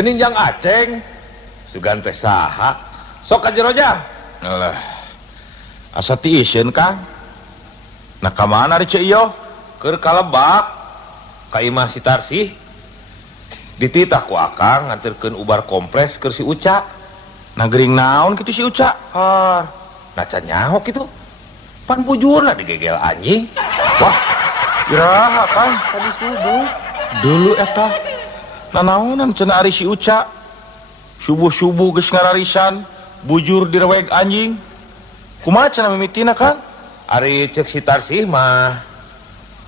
Gening jang aceng sugan teh saha sok ka jero jang alah asa ti isieun Kang nah ka mana ari ceu ieu keur ka Lebak ka imah si Tarsih dititah ku akang nganterkeun ubar kompres keur si Uca nah geuring naon kitu si Uca har nah can nyaho kitu pan bujurna digegel anjing wah iraha Kang tadi subuh dulu eta nanaonan cenah ari si Uca subuh-subuh geus ngararisan bujur direweg anjing kumaha cenah mimitina Kang ari ceuk si Tarsih mah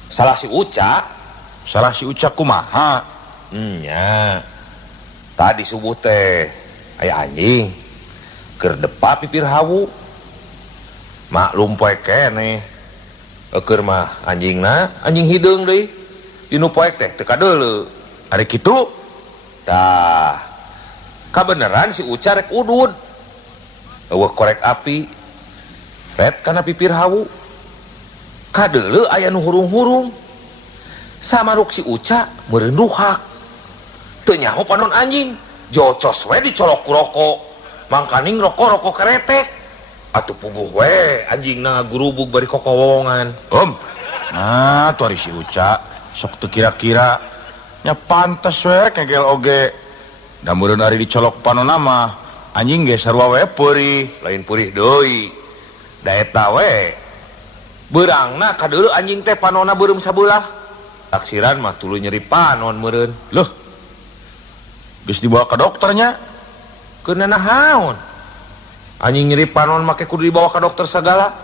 salah si Uca kumaha nya tadi subuh teh aya anjing keur depa pipir hawu maklum poe keneh keur mah anjingna anjing hideung deui dinu poek teh teu kadeuleu ari kitu tah kabeneran si Uca rek udud eueuh korek api ret kana pipir hawu kadeuleu aya nu hurung-hurung samaruk si Uca meureun ruhak teu nyaho panon anjing jocos we dicolok ku rokok mangkaning rokok keretek atuh puguh we anjingna ngagurubug bari kokowongan nah tu ari si Uca sok teu kira-kira nya pantes we kegel oge da meureun ari dicolok panonna mah anjing ge sarua we peurih lain peurih deui da eta we beurangna kadeuleu anjing teh panonna beureum sabelah taksiran mah tuluy nyeri panon meureun leuh geus dibawa ka dokternya keuna nahaon anjing nyeri panon make kudu dibawa ka dokter sagala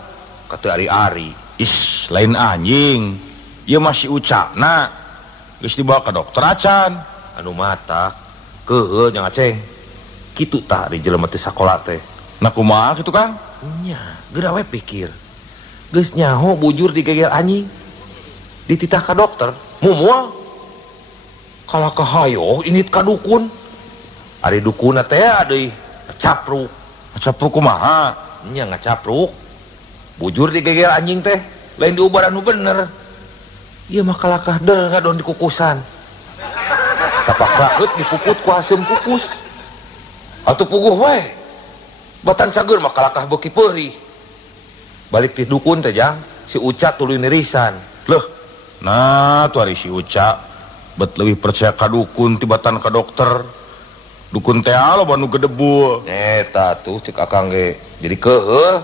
kateu ari-ari is lain anjing ieu mah si Uca na geus dibawa ka dokter acan anu matak keueuh jang aceng kitu tah ari jelema teh sakola teh nah kumaha kitu Kang nya geura we pikir geus nyaho bujur digegel anjing dititah ka dokter mumual kalah kahayo init ka dukun ari dukunna teh deui capruk kumaha nya ngacapruk bujur digegel anjing teh lain diubar anu bener ieu mah kalakah gadon dikukusan tapak raheut dipuput ku haseum kukus atuh puguh we batan cager mah kalakah beuki peurih balik ti dukun teh jang si Uca tuluy nirisan leuh nah tu ari si Uca bet leuwih percaya ka dukun tibatan ka dokter dukun teh aloba nu gedebu eta tuh cek akang ge jadi keueuh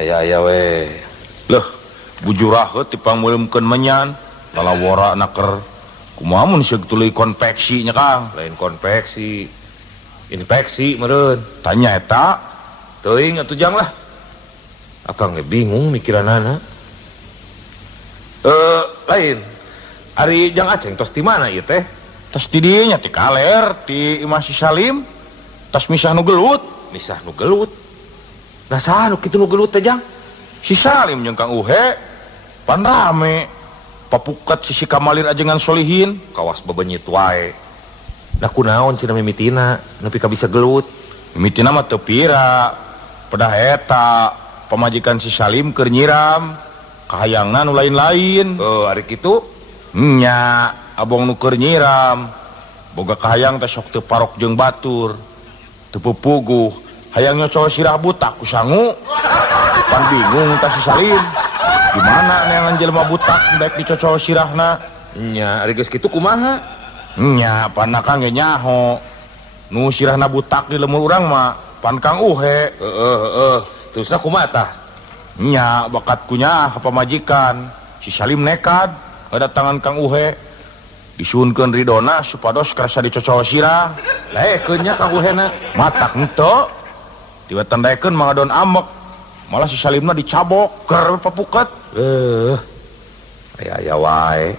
aya we leuh bujur raheut dipangmeuleumkeun menyan lalawara naker kumaha mun seug tuluy konveksi nya Kang lain konveksi infeksi meureun tanya eta teuing atuh jang lah akang ge bingung mikiranana lain ari jang aceng tos di mana ieu teh tos di dieu nya ti kaler ti Imah Si Salim tos misah nu gelut nah saha nu kitu nu gelut teh jang Si Salim jeung Kang Uhe pan rame papukat sisi Kamalin ajengan solihin kawas bebenyit wae nah kunaon cenah mimitina nepi ka bisa gelut mimitina mah teu pira pedah eta pemajikan si Salim keur nyiram kahayangna nu lain-lain. Ari kitu Nya abong nu keur nyiram boga kahayang teh sok teu parok jeung batur teu pupuguh hayangnya cowok sirah butak ku sangu. Pan bingung tah si Salim gimana neangan jelema butak baik dicocol sirahna. nya ari geus kitu kumaha? Nya pan Kang ge nyaho nu sirahna butak di lemur urang mah pan Kang uhe. Terusna kumaha tah? Nya bakat kunya ka pamajikan si Salim nekad ngadatangan Kang uhe disuunkeun ridona supados karasa dicocol sirah. Laekeun nya Kang Uhena. Matak henteu tiba tandaekeun mangadon amek malah si Salimna dicabok keur papuket. Aya wae.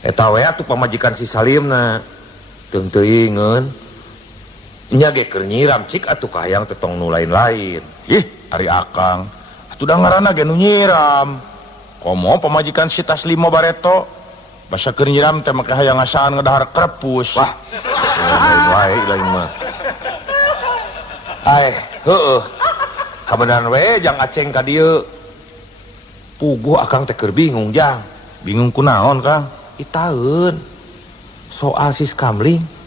Eta we atuh pamajikan si Salimna. Teung teuingeun. Nya ge keur nyiram cik atuh kahayang teh tong nu lain-lain. Ih, ari Akang atuh da ngaranna ge nu nyiram. Komo pamajikan si Taslima Bareto basa keur nyiram teh make hayang ngasaan ngadahar krepus. Wah, lain wae lain mah. Heueuh. Kabeneran we jang aceng ka dieu. Puguh Akang teh keur bingung jang. Bingung kunaon Kang? Itaeun soal Siskamling.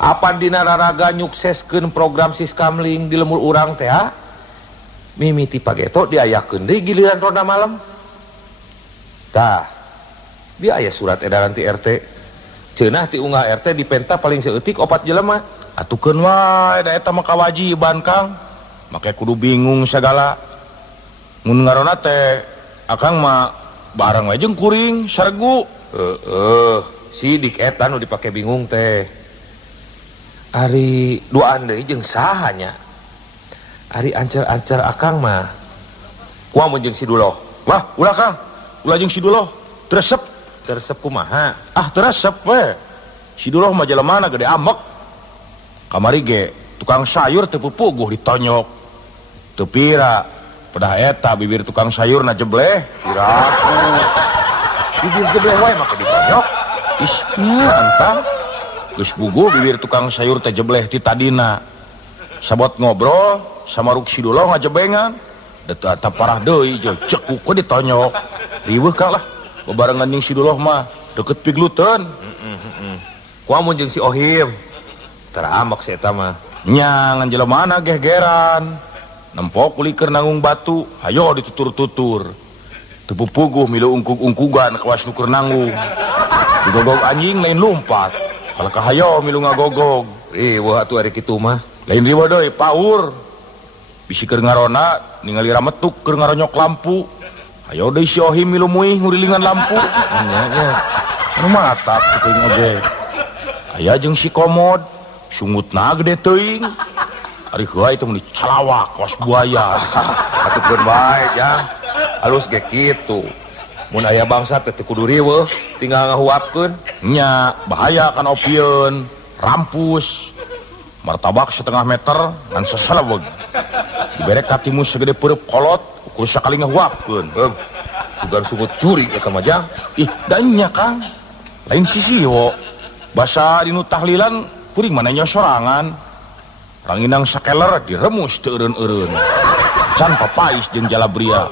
Apa dina raraga nyukseskeun program Siskamling di lemur urang teh? Mimiti pageto diayakeun deui giliran ronda malam. Tah, dia aya surat edaran ti RT. Ceunah ti unggah RT dipenta paling saeutik 4 jelema. Atukeun wae da eta mah kawajiban Kang. Make kudu bingung sagala. Mun ngarona teh Akang mah bareng we jeung kuring saregu. Sidik eta nu dipake bingung teh. Ari duaan deui jeung saha nya? Ari ancer-ancer Akang mah kumaha mun jeung si Duloh? Wah, ulah Kang. Ulah jeung si Duloh. Tresep. Teresep kumaha? Tresep we. Si Duloh mah jelemana gede amek. Kamari ge tukang sayur teu pupuguh ditonyok. Teu pira pedah eta bibir tukang sayurna jebleh. Piraku. Bibir jebleh wae make ditonyok. Nya antang. Geus bugu bibir tukang sayur teh jebleh ti tadina. Sabot ngobrol samaruk si Duloh ngajebengan. Da teu eta parah deui jekuk we ditonyok. Riweuh Kang lah. Bebarengan jeung si Duloh mah deket pigluteun. Kumaha mun jeung si Ohim? Taramak si eta mah. Nya ngan jelemana gegeran. Nempok uli keur nanggung batu, hayo ditutur-tutur. Teu pupuguh milu ungkug-ungkugan kawas nu keur nanggung. Digogog anjing lain lumpat. Kalau kahayo milu ngagogog. Riweuh atuh ari kitu mah. Lain riweuh deui paur. Bisi keur ngarona ningali rametuk keur ngaronyok lampu. Hayo deui si Ohim milu muih ngurilingan lampu. Nya. Anu matak kitu oge. Aya jeung si Komod, sungutna gede teuing. Ari heula itu meni calawak kos buaya. Atukeun bae jang. Halus ge kitu. Mun aya bangsa teh teu kudu riweuh, tinggal ngahuapkeun. Nya bahaya kan opieun, rampus. Martabak 1/2 meter ngan sasaleweg. Dibere ka timus segede peureup kolot, ukur sakali ngahuapkeun. Sugan sungut curi eta mah jang. Ih, dan nya Kang. Lain sisiwo. Basa dinu tahlilan kuring mana nya sorangan. Ranginang sakeler diremus teu eureun-eureun. Can papais jeung jalabria.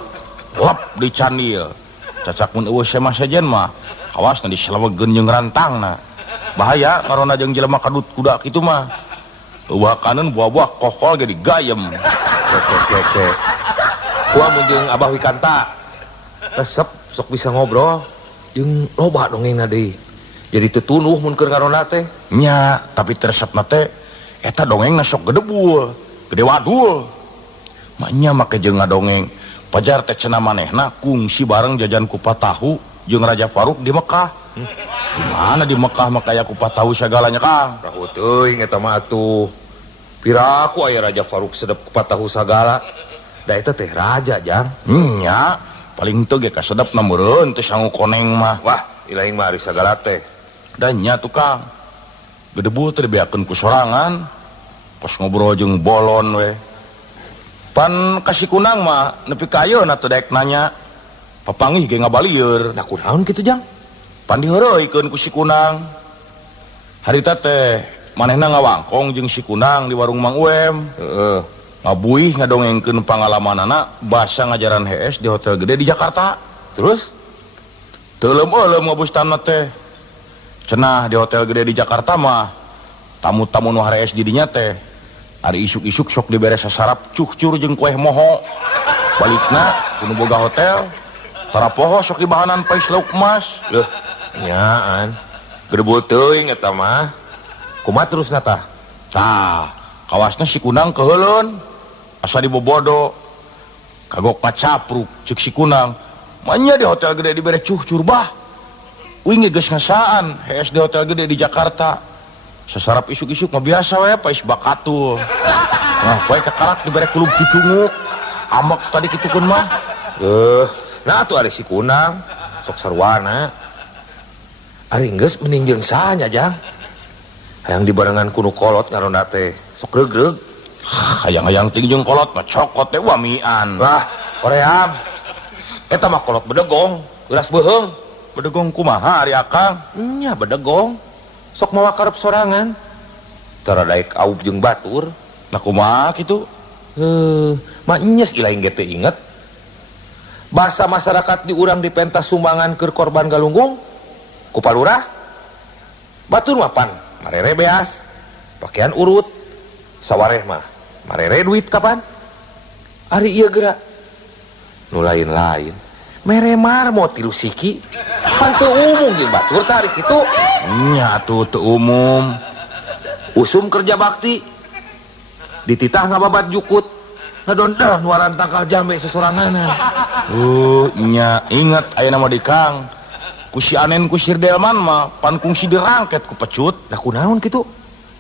Lep di can ieu. Cacak mun eueuh semah sejen mah awasna diselewegkeun jeung rantangna. Bahaya karona jeung jelema kadut kuda kitu mah. Eueuh kaneun buah-buah kokol ge digayem. Kek. Kumaha mun jeung Abah Wikanta? Resep sok bisa ngobrol jeung loba dongengna deui. Jadi teu tunuh mun keur ngarona teh. Nya, tapi resepna teh eta dongengna sok gedebul, gede wadul. Maknya make jeung ngadongeng pajar teh cenah manehna kungsi bareng jajan kupat tahu jeung Raja Faruk di Mekah. Di mana di Mekah mah kaya kupat tahu sagalanya Kang. Rahu teuing eta mah atuh. Piraku aya Raja Faruk sedep kupat tahu sagala. Da eta teh raja jang. Nya, paling teu ge kasedepna meureun teh sangu koneng mah. Wah, ilaing mah ari sagala teh. Dan nya tuh Kang. Gedebul teh dibeakeun ku sorangan. Pas ngobrol jeung bolon we. Pan kasih kunang mah nepi ka ayeuna teu daek nanya. Papanggih ge ngabalieur. Nah kunaon kitu jang? Pan diheureuykeun ku si Kunang. Harita teh manehna ngawangkong jeung si Kunang di warung Mang Uem. ngabuih ngadongengkeun pangalaman anak bahasa ngajaran HS di hotel gede di Jakarta. Terus Teuleum-euleum ngabustana teh. Cenah di hotel gede di Jakarta mah tamu-tamu nu HS di dinya teh ari isuk-isuk sok dibere sasarap cuhcur jeung kueh moho. Balikna kudu boga hotel tara poho sok dibahanan pais lauk emas. leuh nyaan gede teuing eta mah. Kumaha terus nata? Tah, kawasna si Kunang keheuleun asa dibobodo. Kagok pacapruk ceuk si Kunang. Manya di hotel gede dibere cuhcur bah. Uing geus ngasaan HS di hotel gede di Jakarta. Sasarap isuk-isuk mah biasa we pais bakatul. Nah, poe kakarak dibere kulub cucunguk. Ambek tadi kitukeun mah. Nah atuh ari si Kunang sok sarwana. Ari geus mending jeung sanya Jang. Hayang dibarengan kuno kolot ngaronda teh sok regreg. Hayang-hayang ting jeung kolot mah cokot teh wamian. Wah, koream. Eta mah kolot bedegong, gelas beuheung. Bedegong kumaha ari Akang? Nya bedegong. Sok mawa karep sorangan. Tara daek aub jeung batur. Nah kumaha kitu? Mah nyes ilaing ge teu inget. Bahasa masyarakat di urang di pentas sumbangan keur korban galunggung ku palurah. Batur mah pan marere beas, pakaian urut. Sawareh mah marere duit kapan? Ari ieu geura nu lain-lain mere marmo tilu siki pan teu umum jeung batur teh ari kitu. Nya atuh teu umum. Usum kerja bakti dititah ngababat jukut ngedondel nuaran tangkal jambe sesoranganan. Nya inget aya nama di Kang. Ku si Anen ku Sir Delman mah pan kungsi dirangket ku pecut. Lah kunaon kitu?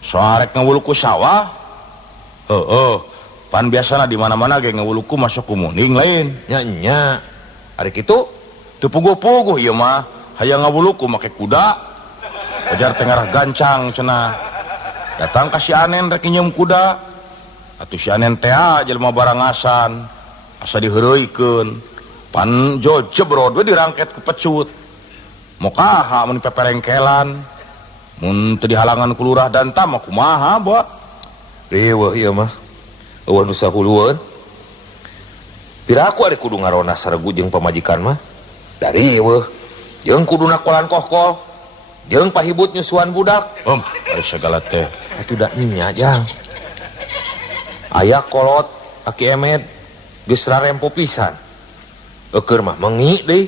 Soarek ngawulu ku sawah. Pan biasana di mana-mana ge ngawulu ku masuk ku muning lain. Nya ari kitu Teu puguh-puguh ieu mah. Hayang ngawulu ku make kuda. Ajar tengarah gancang cenah. Datang ka si Anen rek nyeum kuda. Atuh si Anen teh jelema barangasan. Asa diheureuikeun. Pan jebrod we dirangket ku pecut. Mokaha mun peperengkelan. Mun teu dihalangan ku lurah dan mah kumaha, Ba? riweuh ieu mah. Eueuh nu sahulueun. Piraku ari kudu ngarona saregu jeung pamajikan mah? Dari riweuh. Jeung kuduna kolan kohkol. Jeung pahibut nyusuan budak. Ari segala teh. Atuh da nya Jang. Aya kolot aki emed geus rarempo pisan. Eukeur mah mengi deui.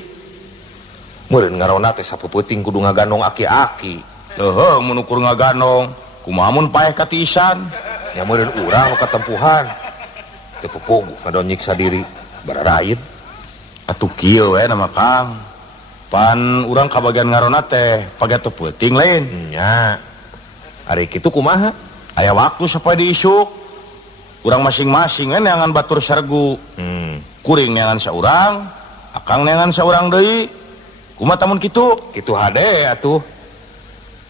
Meureun ngarona teh sapeuting kudu ngagandong aki-aki. Heuh mun ukur ngagandong, kumaha mun paeh katiisan? Nya meureun urang nu katempuhan. Teu pupuguh ngadon nyiksa diri bararain. Atuh kieu we nama Kang. Pan urang kabagian ngarona teh page teu peuting lain. Nya. Ari kitu kumaha? Aya waktu sapoe diisuk. Urang masing-masing we neangan batur saregu. Kuring neangan saurang, Akang neangan saurang deui. Kumaha tamun kitu? Kitu hade atuh.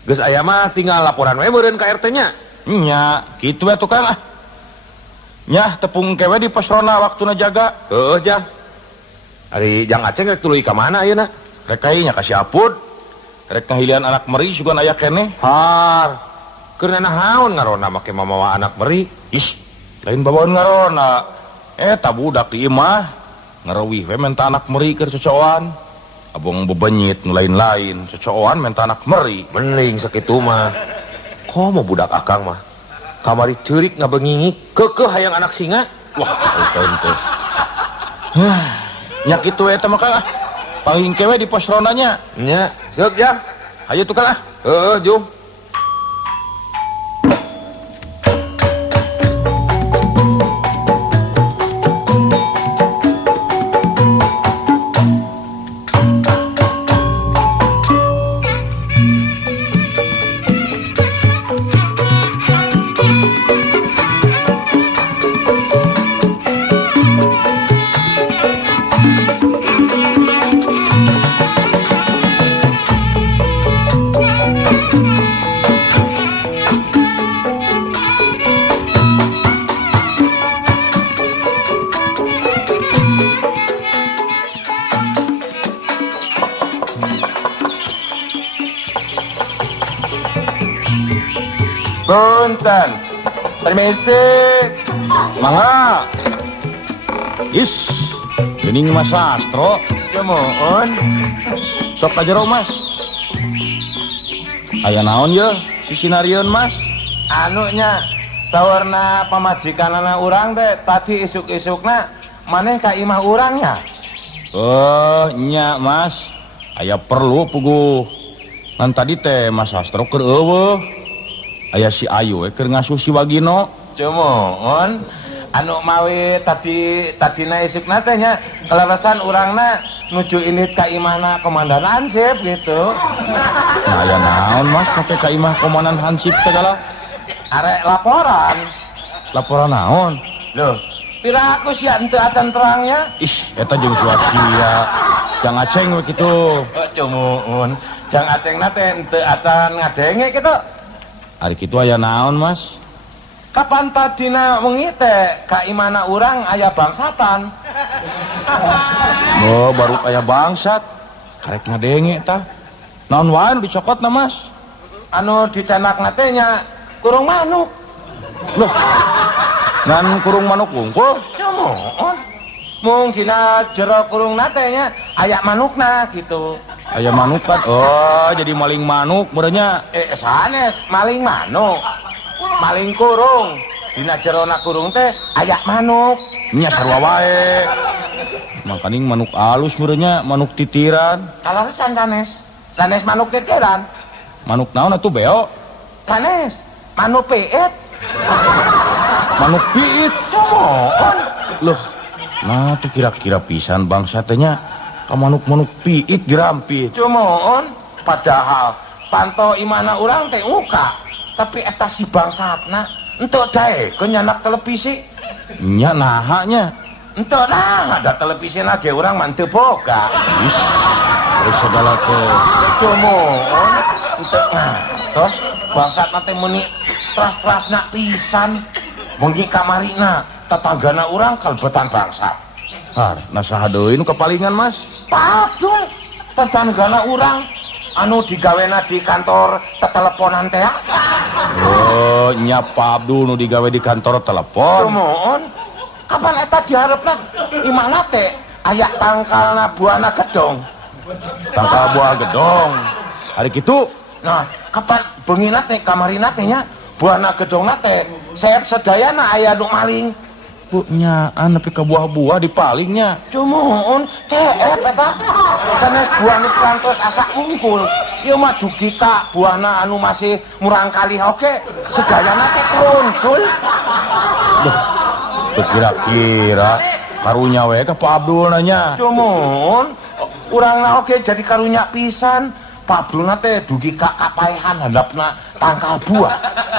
Geus aya mah tinggal laporan we meureun ka RT nya. Nya, kitu we tukang ah. Nyah tepung kewe di pos rona waktuna jaga. Heuh Jang. Ari Jang Aceng rek tuluy ka mana ayeuna? Rek kaynya kasih apud. Rek ngahilian anak meri sugan aya keneh. Har. Keur naon ngarona make mamawa anak meri? Is, lain babaon ngarona. Eta budak di imah ngareuwih we menta anak meri keur cocoan. Abong bebenyit nu lain-lain, cocoan menta anak meri. Mending sakitu mah. Komo budak Akang mah. Kamari ceurik ngabengingik keukeuh hayang anak singa. Wah, teu. Nya kitu eta mah Kang ah. Pangingke we di pos ronanya. Nya, seuk Jang. Hayu tukang ah. Heuh, Jung. Punten. Permisi. Mangga. Is. Geuning Mas Sastro. Ya mohon. Sok ka jero Mas. Aya naon ye? Sisinarieun Mas. Anunya sawarna pamajikanana urang teh tadi isuk-isukna maneh ka imah urangnya. Oh, nya Mas. Aya perlu puguh. Ngan tadi teh Mas Sastro keur eueuh. Aya si Ayu keur ngasuh si Wagino. Cumohon anu mawi tadina isukna teh nya keleresan urangna nuju init ka imahna komandan Hansip gitu. Nah, aya naon Mas sampai ka imah komandan Hansip segala? Arek laporan. Laporan naon? Loh, piraku sia henteu acan terangnya. Ih, eta jeung suasia. Jang aceng we kitu. Cumohon, jang acengna teh henteu acan ngadenge kitu. Ari kitu aya naon Mas? Kapan tadina wengi teh ka imahna urang aya bangsatan. Oh, baru aya bangsat. Karek ngadenge tah. Naon wae dicokotna Mas? Anu dicanakna teh nya kurung manuk. Loh. Ngan kurung manuk wungkul? Ya mohon. Mung cina jero kurung nate nya aya manukna gitu. Aya manuk kan? Oh, jadi maling manuk beurnya. Sanes maling manuk. Maling kurung. Dina jerona kurung teh aya manuk. Nya sarua wae. Makaning manuk alus beurnya, manuk titiran. Kalaresan sanes. Sanes manuk titiran. Manuk naon atuh beo? Sanes manuk peet. Manuk piit. Mohon. Loh, nah tuh kira-kira pisan bangsa teh nya ka manuk-manuk piit dirampit. Cumohon padahal panto imana urang teh uka. Tapi eta si bangsatna entuk daekeun nyanak televisi. Nya naha nya? Entuk nah ada televisi nage urang mah teu boga. Is, dari segala teh. Cumohon entuk nah. Terus bangsatna teh meuni tras-trasna pisan. Mungkin kamarina tetanggana urang kalbetan bangsat. Nah saha deui nu kapalingan Mas? Padahal tetanggana urang anu digawena di kantor teteleponan teh. Oh, nya Pak Abdul nu digawe di kantor telepon. Mohon kapan eta diharepna imahna teh aya tangkalna buahna gedong. Tangkal buah gedong. Hari kitu. Nah, kapan bengina teh kamarina teh nya buahna gedongna teh sayap sedayana aya nu maling. Bu nyaan nepi ka buah-buah dipalingnya. Cumohon ceep eta. Sanes buah nu plantos asa unggul. Ieu mah dugi ka buahna anu masih murang kali oge sedayana teh truntul. Duh, teu kira-kira karunya we ka Pak Abdul nanya. Cumohon urangna oge jadi karunya pisan. Pak Abdul teh dugi ka kapaehan handapna tangkal buah.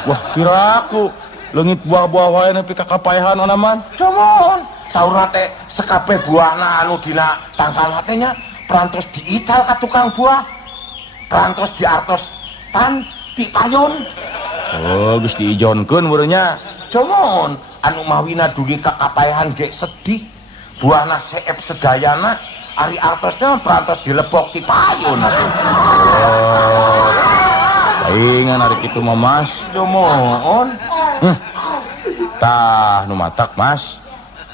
Wah, kiraku leungit buah-buah wae nepi ka kapaehan onaman. Cumohon saurna teh sakabeh buahna anu dina tangkalna teh nya perantos diical ka tukang buah. Perantos diartos tan ti payon. Oh, geus diijonkeun beurnya. Cumohon anu mawina dugi ka kapaehan ge sedih. Buahna seep sedayana ari artosna perantos dilebok ti payon atuh. Oh. Saingan ari kitu mah Mas. Cumohon. Tah nu matak Mas.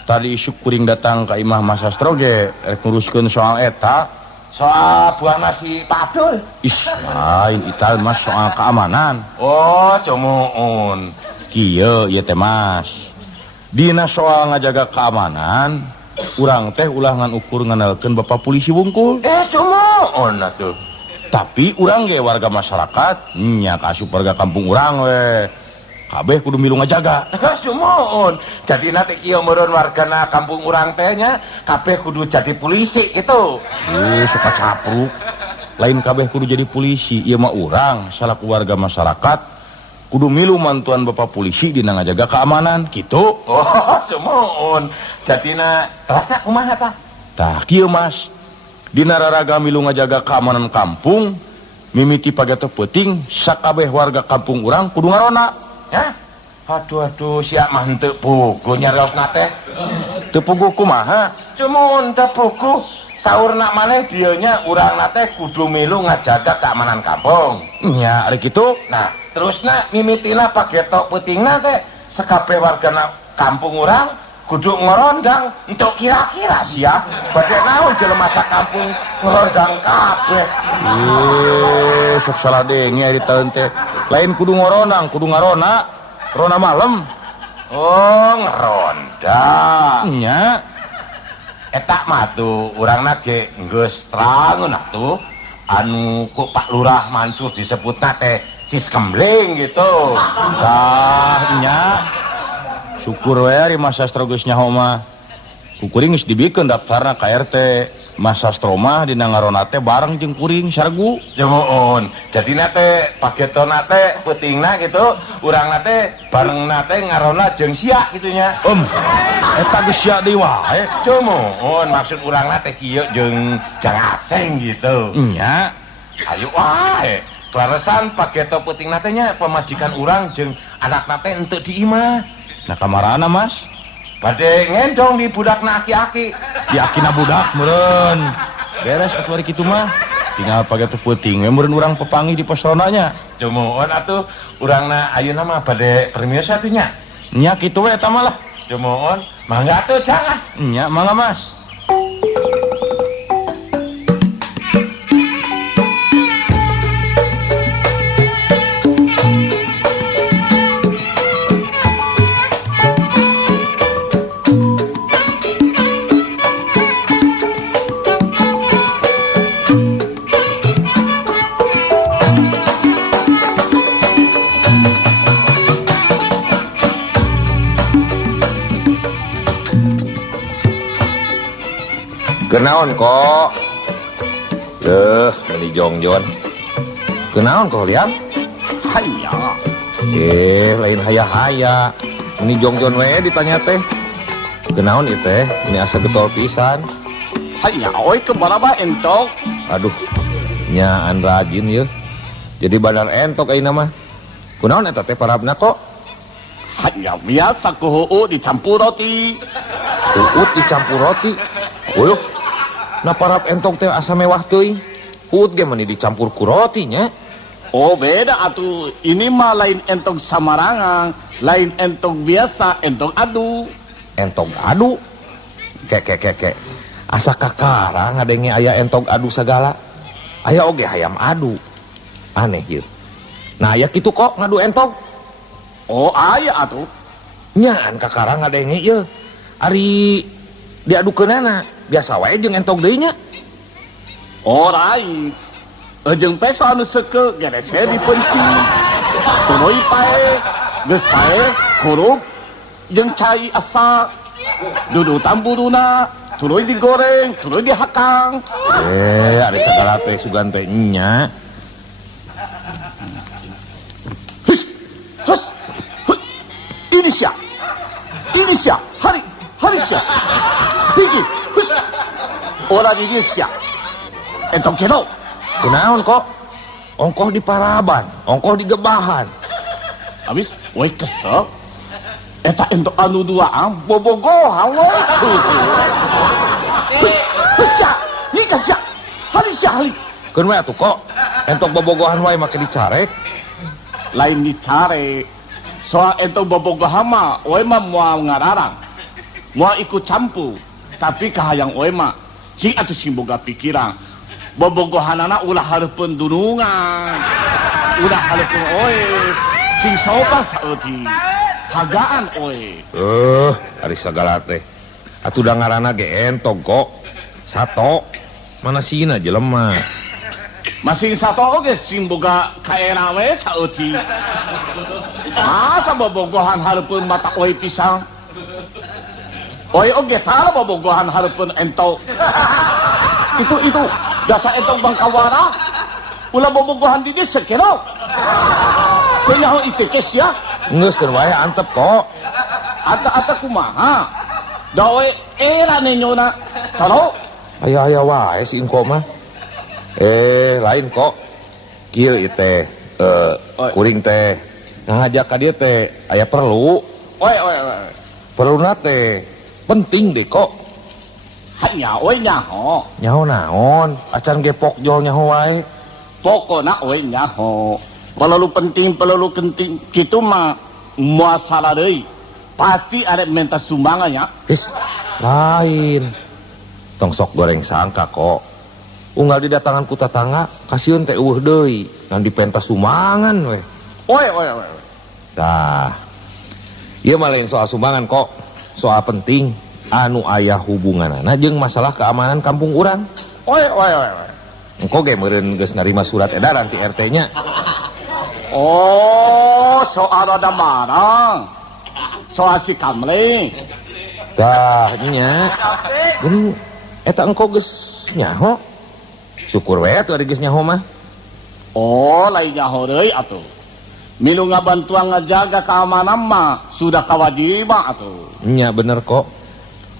Tadi isuk kuring datang ka imah Mas Sastro ge rek nguruskeun soal eta. Soal buahna si Pak Abdul. Is, lain ital Mas soal keamanan. Oh, cumohon. Kieu ieu teh Mas. Dina soal ngajaga keamanan, urang teh ulah ngan ukur nganalkeun Bapak polisi wungkul. Cumohon atuh. Tapi urang ge warga masyarakat, nya kasup warga kampung urang we. Kabeh kudu milu ngajaga. Cumohon. Jadi nanti kieu meureun wargana kampung urang teh nya kabeh kudu jadi polisi gitu. Suka capruk. Lain kabeh kudu jadi polisi, ieu mah urang salaku warga masyarakat kudu milu mantuan Bapak polisi dina ngajaga keamanan kitu. Oh, cumohon. Jadina terasa kumaha tah? Tah kieu Mas. Dina raraga milu ngajaga keamanan kampung, mimiti pagato peuting sakabeh warga kampung urang kudu ngarona. Ya? Aduh, siap mah henteu pugu nyariosna teh. Teu puguh kumaha? Cumohon teu pugu. Saurna maneh dieu nya urangna teh kudu milu ngajaga keamanan kampung. Nya ari kitu. Nah, terusna mimitina pagetok peutingna teh sakabeh wargana kampung orang kudu ngerondang untuk kira-kira sih ya badhe naon jelema sak kampung ngerondang kabeh. Sok salah denge di tahun teh. Lain kudu ngorondang, kudu ngarona. Rona malam. Oh, ngeronda. Nya. Eta mah tuh urangna ge geus terang tuh anu ku Pak Lurah Mansur disebutna teh sis kembling gitu. Nya. Syukur we ari Mas Sastro geus nyaho mah. Kukuring geus dibikeun daftarna ka RT. Mas Sastro mah dina ngarona teh bareng jeung kuring sargu. Jemuun. Jadina teh pagetona teh peutingna gitu, urangna teh barengna teh ngarona jeung sia gitunya. Eta geus sia deui wae. Jemuun maksud urangna teh kieu jeung Jang Aceng gitu. Nya. Ayo wae. Klaresan pageto peutingna teh nya pamajikan urang jeung anakna teh henteu di imah. Nah kamarana Mas? Badhe ngendong di budakna aki-aki. Di akina budak meureun. Beres atuh ari kitu mah. Tinggal pake teu peuting we meureun urang pepanggih di pos ronanya. Jemuun atuh urangna ayeuna mah bade permisa tuh nya. Nya kitu we eta mah lah. Jemuun, mangga atuh jangan. Nya mangga Mas. Kenaon kok? Meni jongjon. Kenaon kok liam? Hayya. Lain haya-haya. Meni jongjon we ditanya teh. Kenaon ieu teh? Ini asa getol pisan. Hayya, oi kebaraba entok. Aduh, nyaan rajin ye. Jadi badan entok ayeuna mah. Kunaon eta teh parabna kok? Hayya, biasa ku dicampur roti. Uut dicampur roti. Weuh. Nah parab entok teh asa mewah teuing. Uut ge meni dicampur ku roti nya. Oh beda atuh, ini mah lain entok samarangan, lain entok biasa, entok adu. Entok adu. Kek. Asa kakara ngadenge aya entok adu sagala. Aya oge hayam adu. Aneh ieu. Nah aya kitu kok ngadu entok. Oh aya atuh. Nyaan kakara ngadenge ieu. Ari diadukeunana biasa wae jeung entok deui nya. Oh lain. Jeung peso anu seukeul gerese dipenci. Tuluy pae, geus pae kurup jeung cai asa. Dudu tamburuna, tuluy digoreng, tuluy dihakang. Ari sagala teh sugan teh nya. Hus. Ini sia. Hari sia. Pigi. Hus. Ora di sia. Entok ceno. Kunaon kok? Ongkoh di paraban, ongkoh di gebahan. Habis, woi kesel. Eta entok anu duaan, bobogohan woi. Sia, nikah sia. Hari. Keun we atuh kok, entok bobogohan wae make dicarek. Lain dicare. Soal entok bobogohan mah, woi mah moal ngararang. Moal ikut campur. Tapi kahayang woi mah, cing atuh sing boga pikiran. Bobogohanana ulah hareupeun dunungan. Ulah hareupeun oe. Sing sobar saeuti. Hagaan oe. Ari sagala teh. Atuh da ngaranna ge entok kok. Sato. Mana sieuna jelema? Masing satu oge sing boga kaera we saeuti. Masa bobogohan hareupeun mata oe pisang. Oe oge tara bobogohan hareupeun entok. Itu dasa entok bangkawara. Ulah bobogohan di desa kena. Kenyaho itekes ya. Geus keur wae antep kok. Ata kumaha. Da oe era nenyona. Taro. Aya wae si engko mah. Lain kok. Kieu ieu teh kuring teh ngajak ka dieu teh aya perlu. Oe. Perluna teh penting deh kok. Hanya oe nyaho. Nyaho naon? Acan ge pokjol nyaho wae. Pokona oe nyaho. Perlu penting kitu mah moal salah deui. pasti ada minta sumbangannya. His, lain. Tong sok goreng sangka kok. Unggal didatangan ku tatangga, kasieun teh eueuh deui, ngan dipentas sumbangan we. Oi. Tah. Ieu mah lain soal sumbangan kok, soal penting anu aya hubunganana jeung masalah keamanan kampung urang. Oi. Engko ge meureun geus narima surat edaran ti RT-nya. Oh, soal ada marang. Soal si Kamling. Tah nya. Geuning eta engko geus nyaho. Syukur we atuh ari geus nyaho mah. Oh, lain nyaho deui atuh. Milu ngabantuan ngajaga keamanan mah sudah kewajiban atuh. Nya bener kok.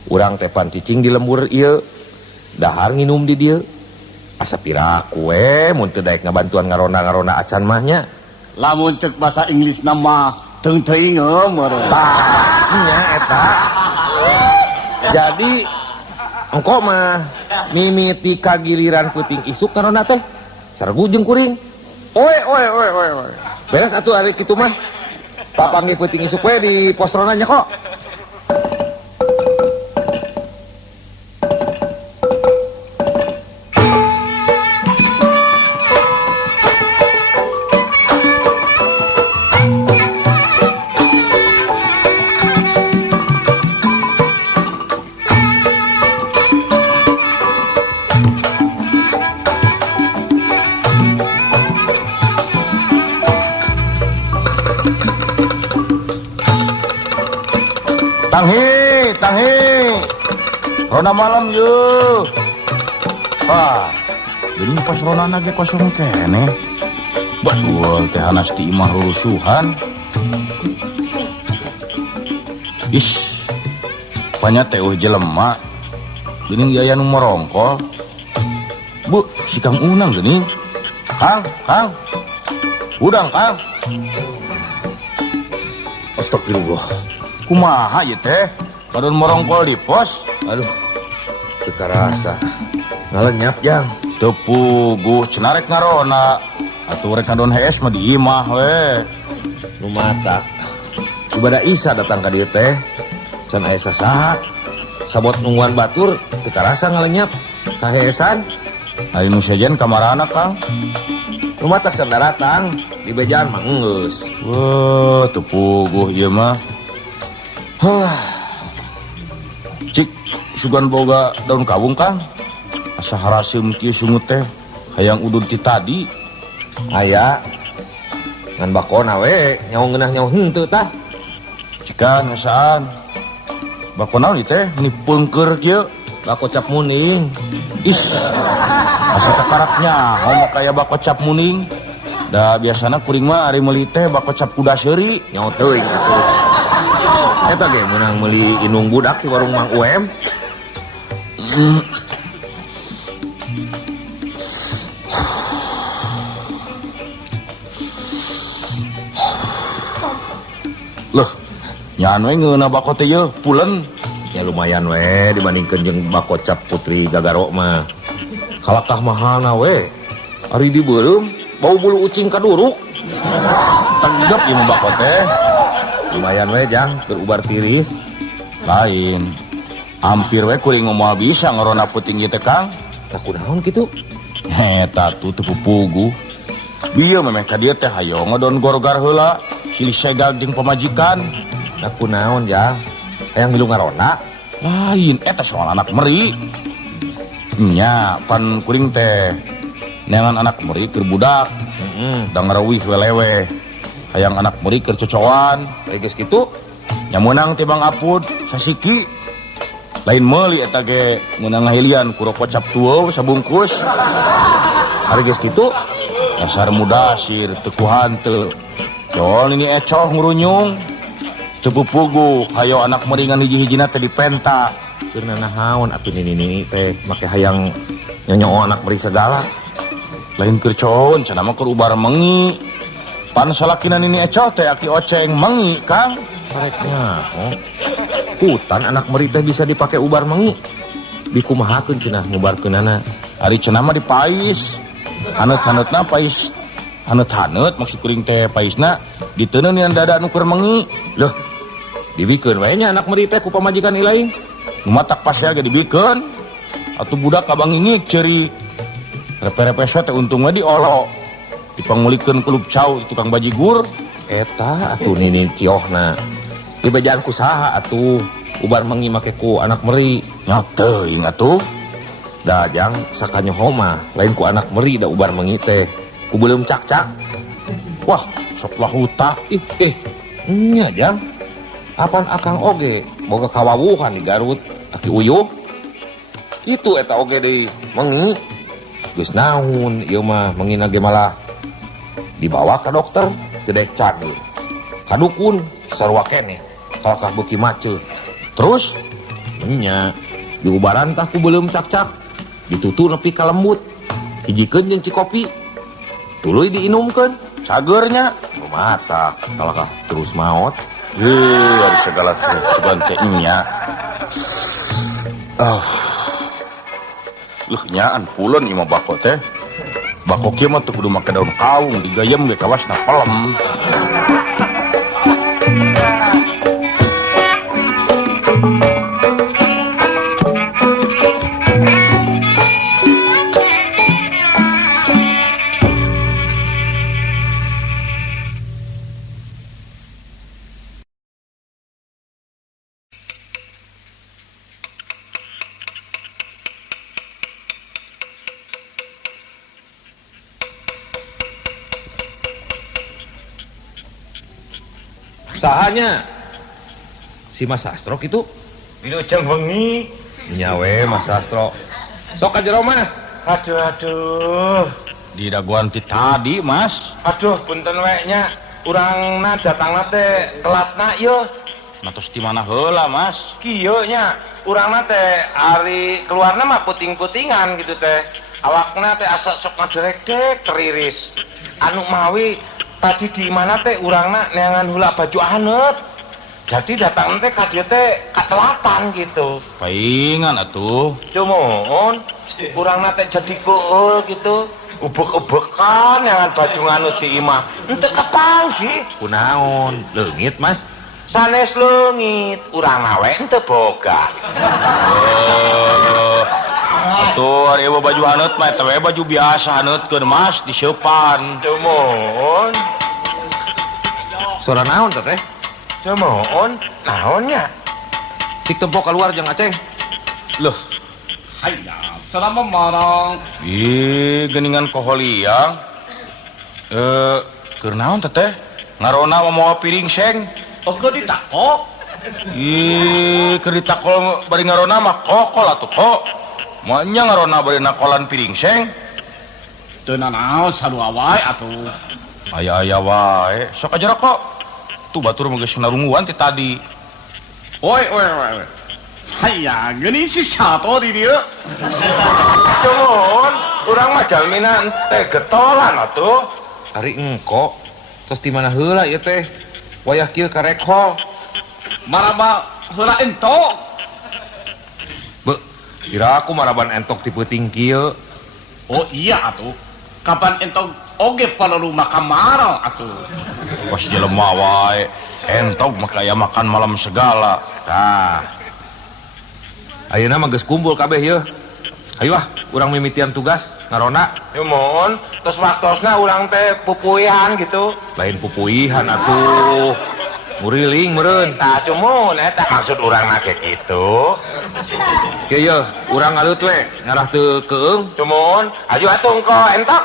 Urang teh pan cicing di lembur ieu. Dahar nginum di dieu. Asa piraku we mun teu daek ngabantuan ngaronda-ngaronda acan mah nya. Lamun cek bahasa Inggris nama teung-teung meureun. Nya eta. Jadi engko mah mimiti kagiliran peuting isuk karona teh saregu jeung kuring. Oi. Beres atuh ari kitu mah. Papanggih peuting isuk we di posrona nya kok. Tanghi. Rona malam yeuh. Wah, geuning pas ronana ge kosong kene. Batul teh hanas ti imah rurusuhan. Is, panya teh jelema. Geuning yaya nu merongkol. Bu, si Kang Unang geuning. Kang. Udang, Kang. Astagfirullah. Kumaha ieu teh? Kadon merongkol di pos. Aduh. Teu karasa. Ngalenyap jang. Teu puguh cenah rek ngarona. Atuh rek kadon hees mah di imah we. Nu matak. Ibadah Isa datang ka dieu teh. Can aya sasaha. Sabot nungguan batur teu karasa ngalenyap. Kaheesan. Ari nu sejen kamarana, Kang. Nu matak can daratang. Di bejaan mah geus. Wah, teu puguh ieu mah. Cik, sugan boga daun kawung, Kang. Asa haraseum kieu sungut teh hayang udud ti tadi. Aya. Ngan bakona we nyaho ngeunah nyaho henteu tah. Cikan ngasaan. Bakona ieu teh nipeungkeur kieu. Bako cap muning. Is. Asa takarak nyaho mah kaya bako cap muning. Da biasana kuring mah ari meuli teh bako cap kuda seuri. Nyaho teuing atuh. Eta ge meunang meuli inung budak di warung Mang UM. Loh, nyaan we ngeuna bako teh yeuh pulen. Ya lumayan we dibandingkeun jeung bako cap Putri Gagaro mah. Kalakah mahalna we. Ari dibeureum bau bulu ucing kaduruk. Tegep ieu mah bako teh. Lumayan we jang berubar tiris. Lain. Hampir we kuring moal bisa ngerona puting ieu teh, Kang. Lah kunaon kitu? Eta tuh teu puguh. Bieu memeh ka dieu teh hayo ngodon gorgar heula silih segal jeung pamajikan. Lah kunaon jang? Hayang milu ngaronda. Lain eta soal anak meri. Nya pan kuring teh neangan anak meri keur budak. Da ngarawih welewe. Hayang anak meri keur cocoan. Geus kitu Nya meunang teh Bang Apud sasiki. Lain meuli eta ge meunang ngahilian ku rokok cap tueuh sabungkus. ari geus kitu Dasar mudasir teu ku hanteu. Cool ini ecoh ngurunyung. Teu pupuguh hayo anak meringan hiji-hijina teh dipenta. keur naon atuh nini teh make hayang nyonyo anak meri segala. Lain keur coon cenah mah keur ubar mengi. Pan salakina nini ecoh teh aki oceng mengi, Kang. Kareknya hutan anak meri teh bisa dipake ubar mengi. Dikumahakeun cenah ngubarkeunana. Ari cenah mah dipais. Haneut-haneutna pais. Haneut-haneut maksud kuring teh paisna diteuneun yang dada nu keur mengi. Loh, dibikeun we nya anak meri teh ku pamajikan ilaing. Matak pas ya dibikeun atuh budak kabang ingit ceri repe-repe teh untung we diolo dipangulikeun ku lupcau tukang bajigur. Eta atuh nini ciohna dibejaan ku saha atuh ubar mengi make ku anak meri. Nya teuing atuh. Da jang sakanyoho mah lain ku anak meri da ubar mengi teh ku belum cak-cak. Wah, sok lah huta. Nya jang apan akang oge boga kawawuhan di Garut aki uyuh kitu eta oge deui mengi geus naon ieu mah mengina ge malah dibawa ka dokter gedek cager kadukun sarua keneh kalkah beuki macet terus nya diubaran tah ku belum cak-cak ditutu nepi ka lembut hijikeun jeung cikopi tuluy diinumkeun Cagernya mata kalkah terus maot. dari segala sebanteknya. Leuh nyaan pulun ieu mah bako teh. Bako kieu mah teu kudu make daun kaung, digayem ge kawasna pelem. Sahanya si Mas Sastro gitu Wilujeng bengi. nyawe Mas Sastro sok ka jero Mas. Aduh. Di daguan ti tadi, Mas. Aduh, punten we nya. Urangna datangna teh telatna ieu. Natos di mana heula, Mas? Kieu nya. Urangna teh ari keluarna mah puting-putingan gitu teh. Awakna teh asa sok ngaderekdek teriris. Anu mawi tadi di mana teh urangna neangan hula baju aneut. Jadi datang teh ka dieu teh katelatan gitu. Paingan atuh. Cumun, urangna teh jadi keul gitu. Ubek-ubekan neangan baju nganut di imah. Henteu kepanggih. Kunaon leungit Mas? Sanes leungit, urangna we henteu boga. Atuh ari baju haneut mah eta we baju biasa haneutkeun, Mas, diseupan. Cumun, Sora naon teh? cumun, naonnya? Sik tempo keluar jeung Aceng. Loh, Hayya, selama marang. geningan koholiang. Keur naon teh? Ngarona mau piring seng. Oke ditakok. Keur ditakol bari ngarona mah kokol atuh kok. Moanya ngarona bari nakolan piring seng. Teu nanaon sarua wae atuh. Aya-aya wae. Sok aja kok. Tuh batur mah geus narunguan ti tadi. Oi. Hayya, geuning si Sato di dieu. Cumun, urang mah jalmina teh getolan atuh. Ari engko terus di mana heula ieu teh? Wayah kieu ka rek hall. Maraba heula entok. Be, kira aku maraban entok ti peuting kieu. Oh iya atuh. Kapan entok oge palalu makan marang atuh. Pas jelema wae. Entok mah kaya makan malam segala. Tah. Ayeuna mah geus kumpul kabeh yeuh. Hayu ah, urang mimitian tugas ngarona. Cumun, terus waktosna urang teh pupuihan gitu. Lain pupuihan atuh. Muriling meureun. Nah, cumun, eta maksud urang mah kayak gitu. Kieu yeuh, urang ngalut we, ngarah teu keung. Cumun, aju atuh engko entok.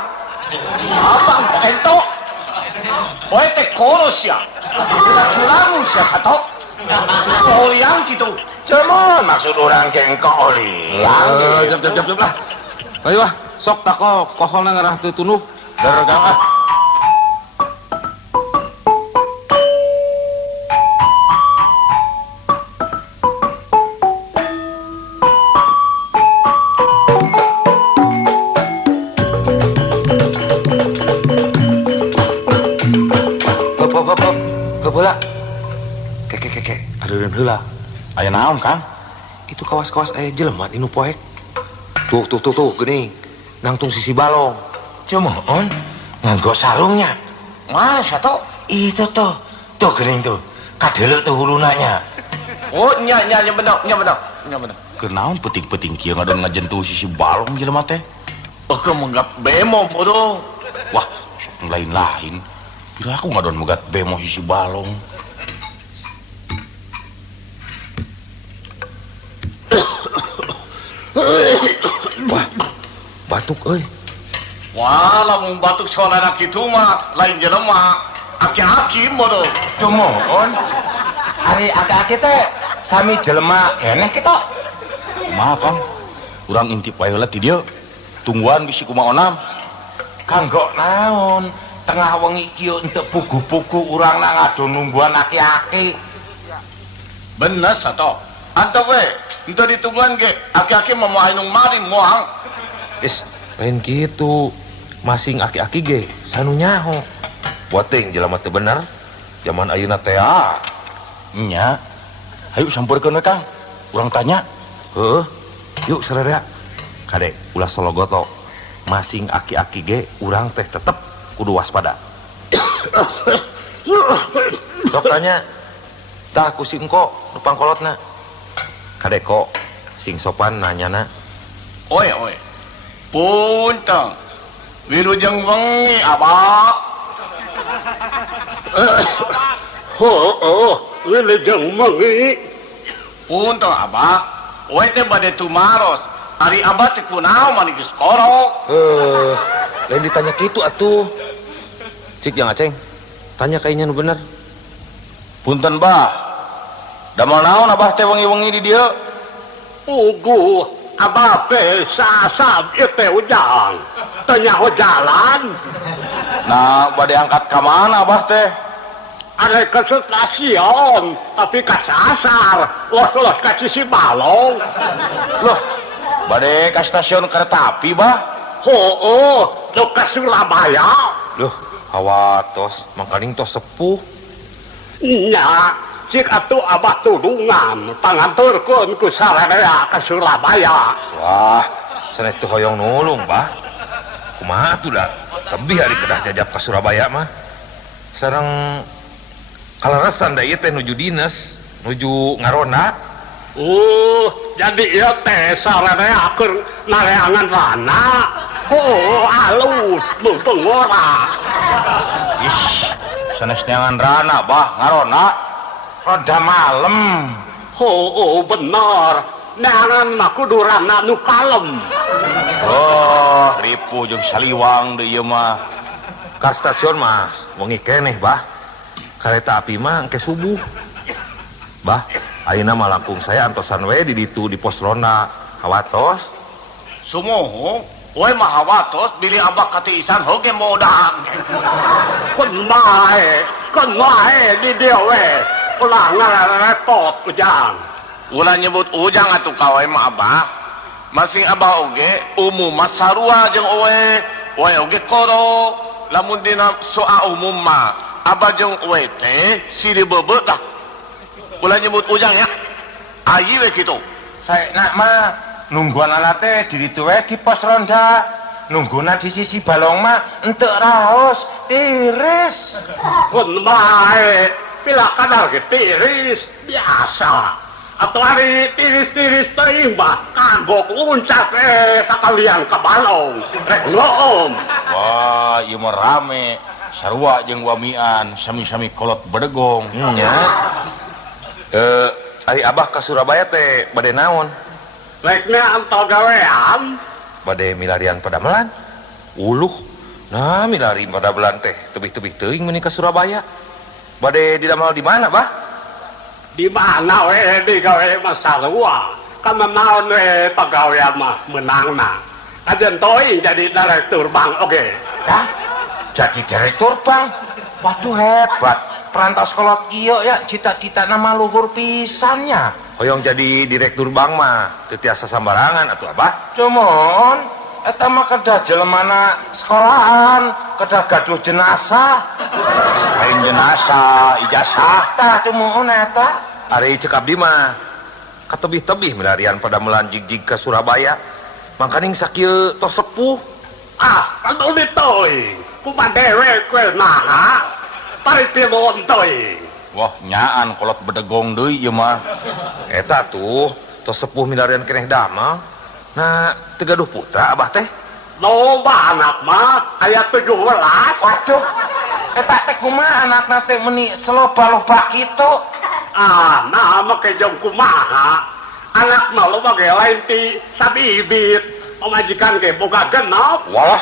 Apa entok? Poe teh kolos ya. Curang sia Sato. Oh yang gitu. Cumun, maksud urang ke engko oliang. Jap lah. Hayu ah, sok tako koholna ngarah teu tunuh. Daregang ah. Hop heula. Kek. Adeureun heula. Aya naon, Kang? Itu kawas-kawas aya jelema di nu poek. Tuh geuning. Nangtung sisi balong. Cumun, nganggo sarungnya. Mana Sato? Itu tuh geuning tuh. Kadeleu teh hulunanya. Oh nya bener. Kenaon peting-peting kieu ngadon ngajentuh sisi balong jelema teh? Oke menggap bemo bodoh. Wah, sok lain-lain. Kira aku ngadon megat bemo sisi balong. Wah, batuk euy. Wah, lamun batuk saudara kitu mah lain jelema. Aki-aki bodoh. Cumohon. Ari aki-aki teh sami jelema keneh kitu. Kumaha Kang? Urang intip wae heula ti dieu. Tungguan bisi kumaha onam. Kanggo naon? Tengah wengi kieu henteu pugu-pugu urangna ngadu nungguan aki-aki. Bener sato. Antep we, henteu ditungguan ge. Aki-aki mah moal anu maring moal. Is, lain gitu. Masing aki-aki ge sanu nyaho. Buat teh jelema teu bener. Zaman ayeuna teh Nya. Hayu sampeurkeun we Kang. Urang tanya. heuh. Yuk saudara. Kade ulah sologoto. Masing aki-aki ge urang teh tetep kudu waspada. Sok tanya. Tah ku si engko nu pangkolotna. Kade kok sing sopan nanyana. Oi. Punten. Wilujeng wengi abah. Wilujeng wengi. Punten abah. Oi teh bade tumaros. Ari abah teh kunaon mani geus korok. Lain ditanya kitu atuh. Cik Jang Aceng. Tanya kayaknya nu bener. Punten Bah. Damel naon Abah teh wengi-wengi di dieu? Ugu, abah teh sasab ieu teh ujang. Teu nyaho jalan. Nah, bade angkat ka mana Abah teh? Are ke stasiun, tapi kasasar. Los ka sisi balong. Loh, bade ka stasiun kereta api Bah? Nu ka Surabaya. Loh, hawatos, mangkaning tos sepuh. Nya, cik atuh abah tudungan panganturkeun ku sararea ka Surabaya. Wah, sanes teu hoyong nulung, Bah. Kumaha atuh da? Tebih ari kedah jajab ka Surabaya mah. Sareng kaleresan da ieu teh nuju dinas, nuju ngarona. Jadi ieu teh sararea keur nareangan rana. Alus, mumpung ora. Ish, sanes neangan rana Bah, ngarona. Roda malam. Bener. Neangan mah kudu rana nu kalem. Oh, ripu jeung saliwang deui ieu mah. Ka stasiun mah wengi keneh, Bah. Kareta api mah engke subuh. Bah, ayeuna mah langkung saya antosan we di ditu di pos ronda. Hawatos. Sumuhung, oi mah hawatos bili abah katiisan hoge modal. Kun wae di dieu we. Ulah ngarepot ujang. Ulah nyebut ujang atuh ka we mah abah. Masing abah oge umum mah sarua jeung oe. Oe oge korok. Lamun dina soal umum mah abah jeung oe teh siri beubeut tah. Ulah nyebut ujang ya. Ayi we kitu. Saenak mah nungguanana teh di ditu we di pos ronda. Nungguna di sisi balong mah henteu raos, tiris. Kun wae pila kadar ge tiris biasa. Atuh ari tiris-tiris teuing mah kagok uncak sakalian ka balong. Rek ngeueum. Wah, ieu mah rame. Sarua jeung wamian sami-sami kolot bedegong. Nya. Ari Abah ka Surabaya teh bade naon? Rek neanto gawean. Bade milarian padamelan. Uluh. Nah, milari padamelan teh tebih-tebih teuing meuni ka Surabaya. Bade didamel di mana, Bah? Di mana we digawe mah sarua. Kana naon we pagawean mah menangna. Ajen teuing jadi direktur bank oge. Dah, jadi direktur bank. Waduh hebat. Perantos kolot kieu ya cita-cita nama luhur pisannya. Hoyong jadi direktur bank mah teu tiasa sambarangan atuh Abah. Cuman eta mah kedah jelemana sekolahan, kedah gaduh jenazah. Lain jenazah, ijazah. Tah teu muun eta. Ari cek abdi mah katebih-tebih milarian padamelan jigjig ka Surabaya. Mangkaning sakieu tos sepuh. Anu diteuing. Kumaha dewe kue naha. Pari pilon teuing. Wah nyaan kolot bedegong deui ieu mah. Eta tuh tos sepuh milarian keneh damel. Nah, tegaduh putra abah teh. Loba anak mah aya 17. Waduh, eta teh kumaha anakna teh meuni seloba-loba kitu? Nah make jeung kumaha? Anak mah loba ge lain ti sabibit. Pamajikan ge boga genep. Walah,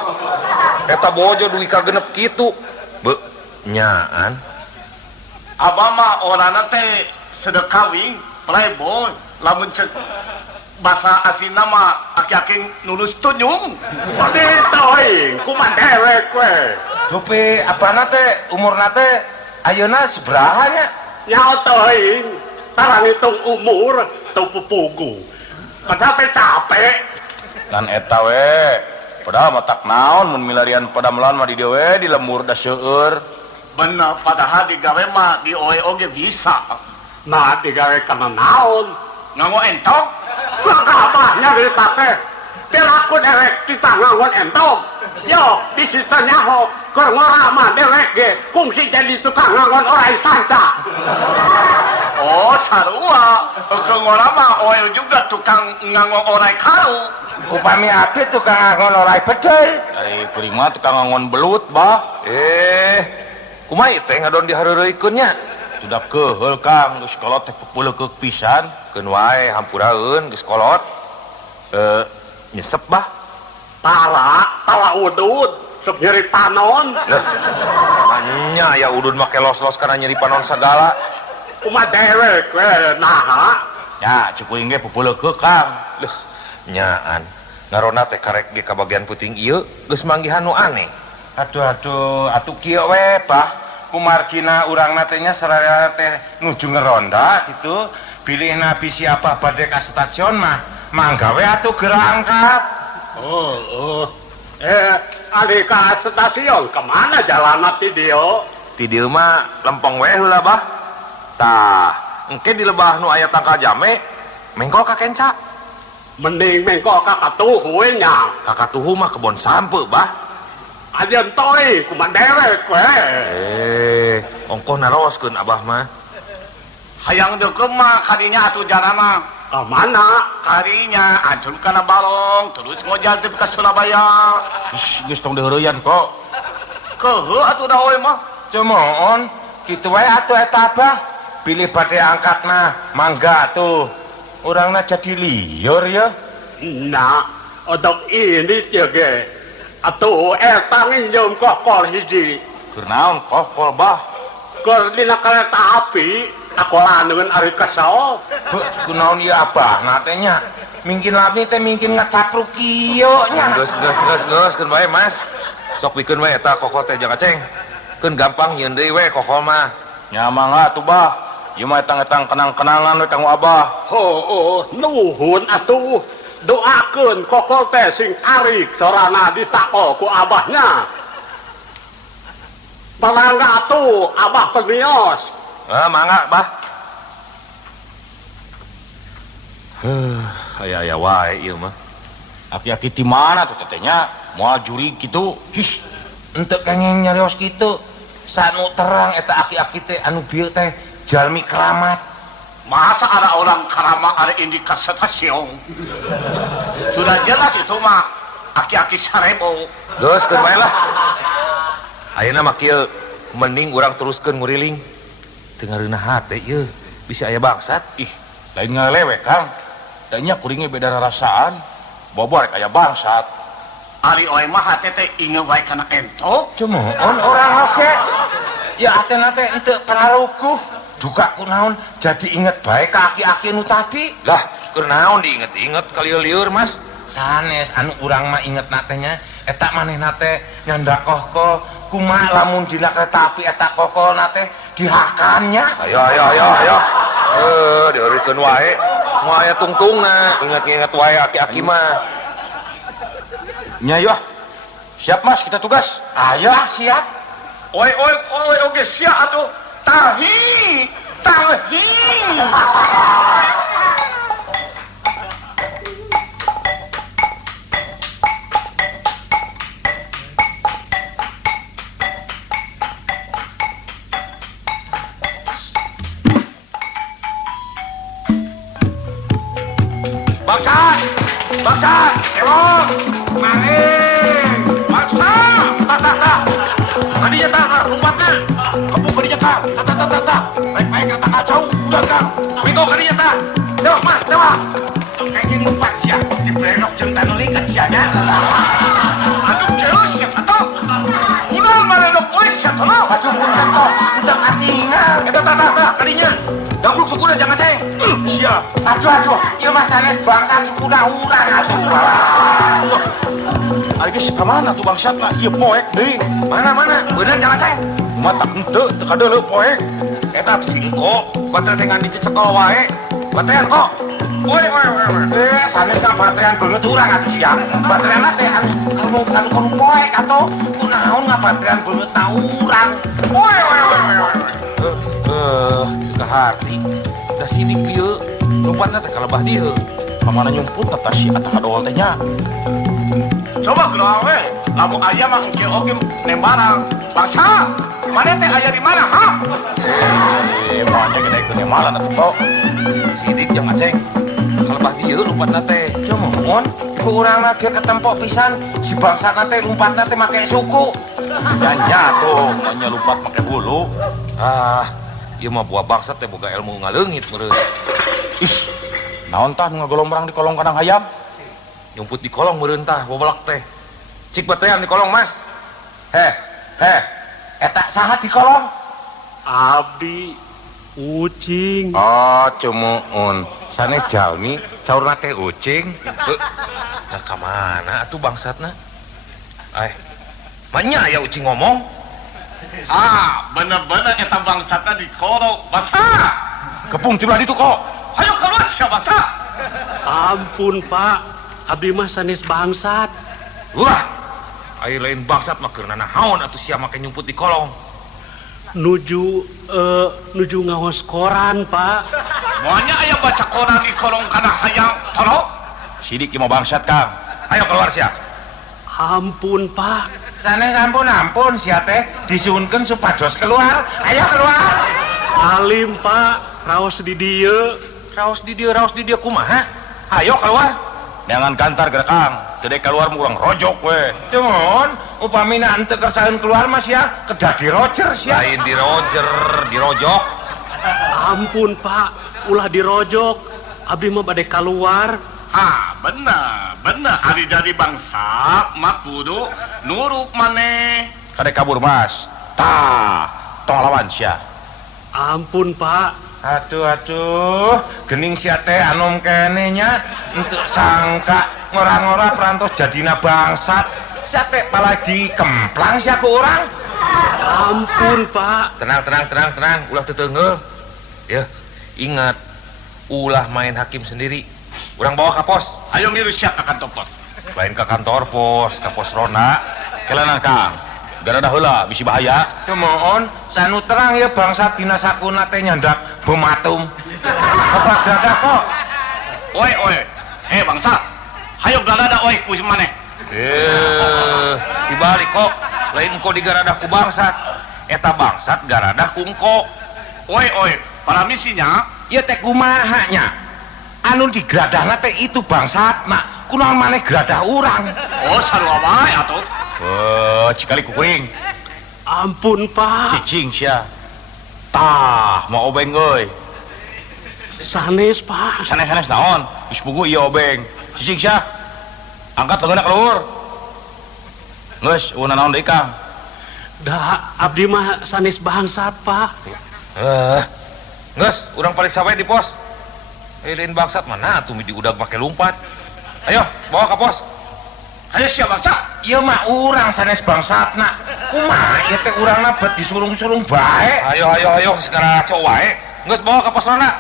eta bojo duwi ka genep kitu. Be, nyaan. Abah mah orangna teh sedekawing playboy lamun cek bahasa aslinya mah aki-aki nulus tunyum. Padi teuing kumaha dewek we. Dupi apana teh umurna teh ayeuna sabaraha nya? Nyaho teuing. Tarang hitung umur teu pupugu. Capek-capek. Dan eta we padahal mah tak naon mun milarian padamelan mah di dieu we di lemur da seueur. Bener, padahal digawe mah di oge bisa. Nah digawe kana naon? Nganggo entong. Kakabahnya di kakek. Pilaku derek kita ngangon entong. Yo, di situ nyaho. Keur ngora mah derek ge kungsi jadi tukang ngangon orai sanca. Oh, sarua. Ke ngora mah oe juga tukang nganggo orai karu. Upami abdi tukang ngangon orai bedel. Dari kuring mah tukang ngangon belut bah. Kumaha teh ngadon dihareureuykeun nya? Sudah keheul Kang geus kolot teh pepuleukeuk pisan. Keun wae hampuraeun geus kolot. Nyesep bah. Pala udud. Sok nyeri panon. Nya ya udun make los-los kana nyeri panon sagala. Kumaha dewek we naha. Ya cukuring ge pepuleukeuk Kang. Leuh, nyaan. Ngarona teh karek ge ka bagian puting ieu geus manggihan nu aneh. Aduh, atuh kieu we, Bah. Kumargina urangna teh nya sararea teh nuju ngeronda gitu. Pilihna bisi apa bade ka stasiun mah. Mangga we atuh geura angkat. Ali ka stasiun kemana jalanna ti dieu? Ti dieu mah lempeng we heula bah. Tah, engke di lebah nu aya tangkal jame, mengko ka kenca. Mending mengko ka katuhu we nya. Ka katuhu mah kebon sampe bah. Ajeun toy kumaha dewek we. Ongkoh naroskeun abah mah. Hayang deukeum mah kadinya atuh jarana. Ka mana? Kadinya ancur kana balong terus ngojal teh ka Surabaya. Geus tong deureuyan kok. Keuheuh atuh da oe mah. Cumoon, kitu wae atuh eta Abah. Pilih bade angkatna, mangga tuh. Urangna jadi liur ya. Nah, odok ini teh ge. Atuh eta nginjem kokol hiji. Keur naon kokol bah? Keur dina kereta api akolaneun ari kesol. Kunaon ieu Abah natenya? Mungkin lami teh mungkin ngacapruk kieu nya. Geus keun wae Mas. Sok pikeun we eta kokol teh jang aceng. Keun gampang nyieun deui we kokol mah. Nya mangga atuh bah. Ieu mah etang-etang kenang-kenangan we kanggo Abah. Nuhun atuh. Doakeun kokol teh sing arik sorana ditako ku abahnya. Mangga atuh abah permios. Mangga bah. Aya wae ieu mah. Aki-aki ti mana tuh tetenya? Moal juri kitu. His, ente kengeng nyarios kitu. Sanu terang eta aki-aki teh anu bieu teh jalmi keramat. Masa ada orang karama ada indika stasiun. Sudah jelas itu mah aki-aki sarebo. Geus keun wae lah. Ayeuna mah kieu mending urang teruskeun nguriling. Teu ngareunah hate ieu, bisa aya bangsat. Ih, lain ngalewe Kang. Tanya kuring ge beda rasaan. Bobor rek aya bangsat. Ari oe mah hate teh inget wae kana entok. Cumoon orang oke. Ya atena teh ente panarukuh. Duka kunaon jadi inget bae ka aki-aki nu tadi. Lah, keur naon diinget-inget kali lieur Mas? Sanes anu urang mah ingetna teh nya eta manehna teh nyandakoh kumaha lamun dina kereta api eta kokolna teh dihakannya. Ayo. Dieureutkeun wae. Moal aya tungtungna, inget-inget wae aki-aki mah. Nya yeuh. Siap Mas, kita tugas. Ayo siap. Oe oge sia atuh. Tahi. Bangsa, Ewok, Maling, Bangsa, tak. Kadinya tak, lompatnya. Kamu kadinya tak. Baik-baik kata kacau, udah kang. Itu kadinya tak. Yo, mas, dewa. Kayaknya lompat siap, di berenok jentan likat siapnya. Aduh, jeus ya satu. Udah mana dok, wes ya tolong. Aduh, udah katingan. Tak, kadinya. Gabluk sukunya jangan ceng. Siap. Aduh. Iya mas Anes bangsa sukunya urang atuh. Ari geus ka mana tuh bangsatna? Ieu poek deui. Mana? Bener jangan ceng. Mata henteu teu kadeuleu poek. Eta singko, baterai dengan dicecekol wae. Baterai kok. Woi. Sanes ka baterai banget urang atuh sia. Baterai teh anu poek atuh. Kunaon ngabaterai banget na urang. Woi. Keharti da sini kieu lompatna teh kalebah dieu. Kamana nyumput eta si atah kadool teh nya. Coba geuleuh we, lamun aya mah engke oge nembarang. Bangsa, mana teh aya di mana, ha? Mana gede malan atuh. Sidik jeung aceng kalebah dieu lompatna teh. Cuman, ku urang lagi ketempok pisan si bangsa teh lompatna teh make suku. Nya tuh, nya lumpat make hulu. Ieu mah buah bangsa teh boga ilmu ngaleungit meureun. Is, naon tah nu ngagolombrang di kolong kandang hayam? Nyumput di kolong meureun tah bobolak teh. Cik batean di kolong, Mas. Eta saha di kolong? Abdi ucing. Oh, cumuun. Sanes jalmi, caurna teh ucing. Nah ka mana atuh bangsatna? Manya aya ucing ngomong. Bener-bener eta bangsatna di kolong. Bangsa, Kepung tiba ditu kok. ayo keluar sia bangsa. Ampun pak, abdi mah sanes bangsat. Ulah. Ai lain bangsat mah keur nanahaon atuh sia make nyumput di kolong. Nuju ngaos koran pak. Moanya aya baca koran di kolong kana hayang tolong. Sidik ieu mah bangsat Kang. Ayo keluar sia. Ampun pak. Sanes ampun sia teh disuunkeun supados keluar. Ayo keluar. Alim pak, raos di dieu. Raos di dieu kumaha? Ayo keluar. Neangan kantar geura Kang. Teu dek keluar murang rojok we. Cuman, upamina ente kersaeun keluar mas ya, kedah di Roger sia. Lain di Roger, di rojok. Ampun pak, ulah dirojok. Abdi mah bade keluar. Bener ari dari bangsa mah kudu nurut maneh. Kadek kabur Mas. Tah, tong lawan sia. Ampun pak. Aduh, gening sia teh anom kene nya, entuk sangka ngora-ngora perantos jadina bangsat. Sia teh apalagi kemplang sia ku urang. Ampun pak. Tenang, ulah teu teungeul. Ya, ingat ulah main hakim sendiri. Urang bawa ka pos. Ayo miru sia ka kantor pos. Lain ke kantor pos, ke pos ronda. Kelana Kang. Gara heula bisi bahaya. Cumoon, sanu terang ya bangsa dina sakuna teh nyandak bematum. Apa dadah kok? Oi. Bangsa. Hayo galada oi ku maneh. Dibalik kok. Lain engko digaradah ku bangsat. Eta bangsat garadah ku engko. Oi, para misinya Ya teh kumaha nya? Anu digradahna teh itu bangsat, mak. Kunaon maneh gradah urang? oh sarua wae atuh. Cikali kukuring. Ampun pak. Cicing sia. Tah, mau obeng euy. Sanes pak. Sanes naon? Geus pugu ieu obeng. Cicing sia. Angkat leungeunna keluar. Geus, una naon deui Kang? Da abdi mah sanes bangsat pak. Geus, urang balik sawe di pos. Lain bangsat mana atuh di udag make lumpat. Ayo, bawa ke pos. Ayo sia bangsa. Ieu mah urang sanes bangsatna. Kumaha ieu teh urangna bet disurung-surung bae. Ayo, sekarang cowok wae. Geus bawa ke pos ronda.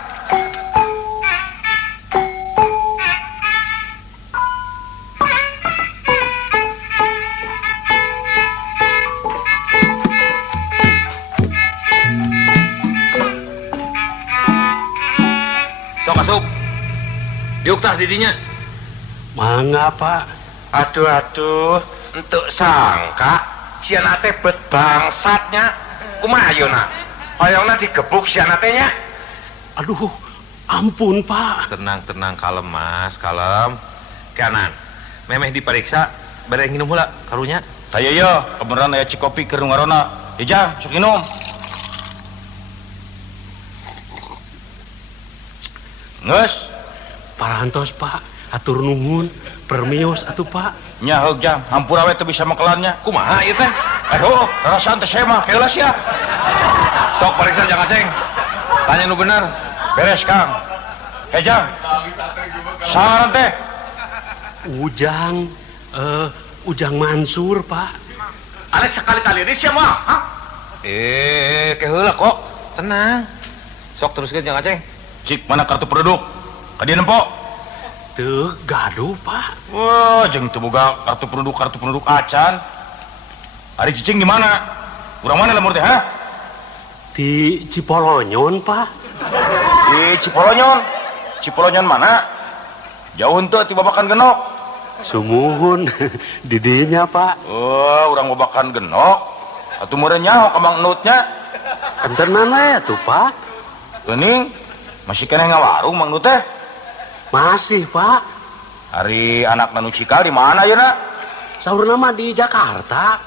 Sok asup. Diuk tah didinya. Mangga pak. Aduh, entuk sangka siana teh bet bangsatnya. Kumaha ayeuna? Hoyongna digebuk siana teh nya. Aduh, ampun pak. Tenang, kalem Mas, kalem. kanan memeh diperiksa bere nginum heula karunya. Saya ya, kebenaran aya cikopi keur ngarona. Ejang, sok minum. Nges, Parantos Pak, atur nuhun, permios atuh Pak. nya heug Jang, hampura we teu bisa makelannya. Kumaha ieu teh? Aduh, rarasaan teh saya mah keula sia. Sok periksa Jang Aceng. Tanya nu bener. Beres Kang. Jang. Saran teh? Ujang Mansur Pak. Ada sekali-kali ini siapa? Hah? Keheula kok. Tenang. Sok teruskeun Jang Aceng. Cik mana kartu penduduk? Kadieu nempo. Teu gaduh Pak. Wah, jeung teu boga kartu penduduk acan. Ari cicing di mana? Urang mana lemur teh, ha? Di Cipolonyon Pak. Di Cipolonyon. Cipolonyon mana? Jauh henteu ti babakan genok. Sumuhun di dinya Pak. Oh, urang babakan genok. Atuh meureun nyaho ka Mang Nutnya. Entenan we atuh Pak. Geuning, masih keneh ngawarung Mang Nut teh. Masih Pak. Ari anak nu cikal di mana ayeuna? Saurna mah di Jakarta.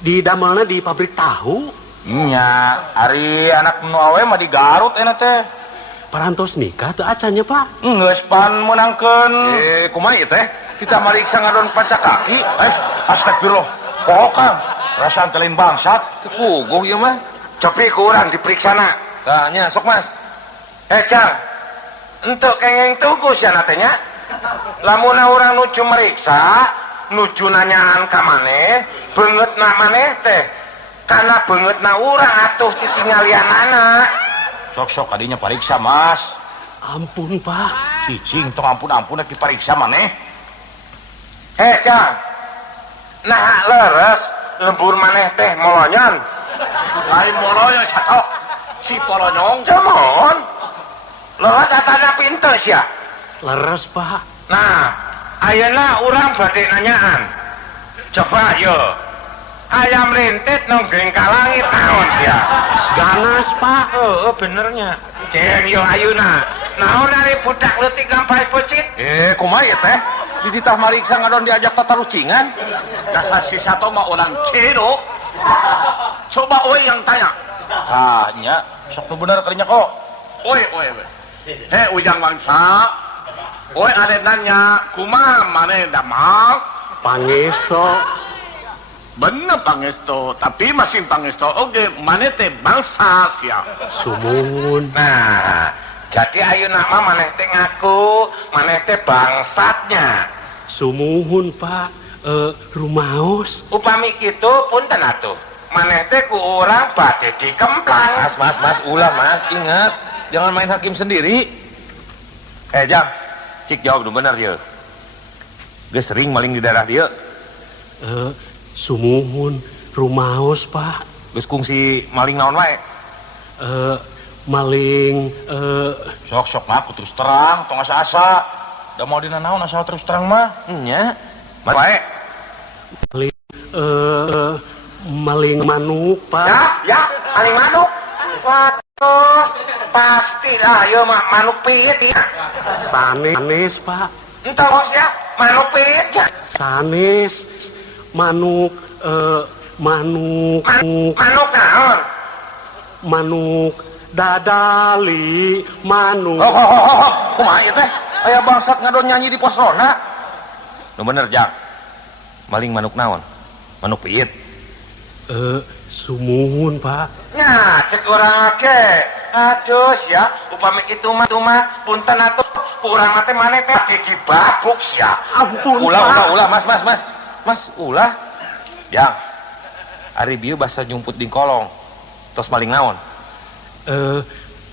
Di damelna di pabrik tahu. Nya, ari anak nu awe mah di Garut eta teh. Parantos nikah teu acannya Pak. Geus pan meunangkeun. Kumaha ieu teh? Kita mariksa ngadon panca kaki. Astagfirullah. Poho Kang, rasaan teh lain bangsat. Teu puguh ieu mah. Copi ku urang diperiksana. Tanya sok Mas. Jang, entuk kengeng tunggu sia teh nya. Lamun urang nuju meriksa, nuju nanyaan ka maneh, beungeutna maneh teh kana beungeutna urang atuh titinggalianana. Sok-sok kadinya pariksa Mas. Ampun Pak. Cicing tong ampun-ampun dipariksa maneh. Jang, nah leres lembur maneh teh molonyon. Lain moloyo catok. Si Polonyong. Jamon. Leres atana pinter sia. Leres Pak. Nah, ayeuna urang badhe nanyaan. Coba yo. Ayam rintit nonggeng ka langit naon sia? Ganas Pak. Heeh, benernya. Ceng yo ayeuna. Naon ari budak leutik gampai pecit? Kumaha ieu teh? Di ditah mariksa ngadon diajak tatarucingan. Dasar si Sato mah orang cero. Coba oi yang tanya. Ah, nya, sok nu bener kadinya kok. Oi. Ujang Bangsa. Oi ada nanya, kumaha maneh damang? Pangesto. Bener Pangesto, tapi masih Pangesto oge maneh teh bangsa sia. Sumuhun. Nah, jadi ayeuna mah maneh teh ngaku maneh teh bangsatnya. Sumuhun Pak. Rumaos. Upami kitu punten atuh. Maneh teh ku urang badhe dikemplang. Mas, ulah Mas, ingat. Jangan main hakim sendiri. Jang, cik jawab nu bener ieu. Geus sering maling di daerah dieu. Sumuhun. Rumaos Pak. Geus kungsi maling naon wae. Maling. Sok-sok ngaku terus terang, tong asa-asa. Da mau dina naon asal terus terang mah. Nya. Mas wae. Maling manuk Pak. Ya, maling manuk. Waduh, pasti lah ieu mah manuk piit ya. Sanes Pak. Entos ya, manuk piit ya. Sanes. Manuk. Manuk. Manuk naon? Manuk. Dadali. Manuk. Kumaha ieu teh? Aya bangsat ngadon nyanyi di pos ronda. Nu bener, Jang. Maling manuk naon? Manuk piit. Sumuhun Pak. Nah, cek urang ge. Aduh ya, upami kitu mah punten atuh. Urang teh maneh teh dibabuk sia. Ampun Ulah, Mas, ulah. Jang. Ari bieu basa nyumput di kolong. Tos maling naon?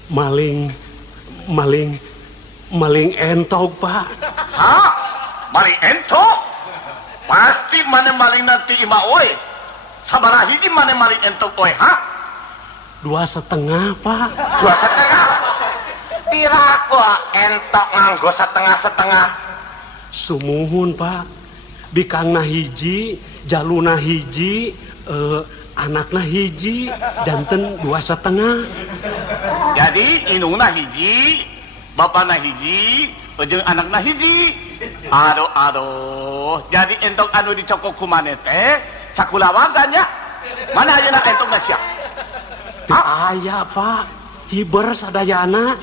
Maling entog Pak. Hah? Maling ento? Pasti maneh maling nanti ima oi. Sabaraha hiji maneh maling ento oi, ha? 2,5 Pak. 2,5. Pira kok entok nganggo setengah-setengah? Sumuhun Pak. Bikangna hiji, jaluna hiji, anakna hiji, janten 2,5. Jadi indungna hiji, bapana hiji, jeung anakna hiji. Aduh, jadi entok anu dicokok ku maneh teh sakulawagan ya. Mana ayeuna entok na sia? Aya Pak, hiber sadayana.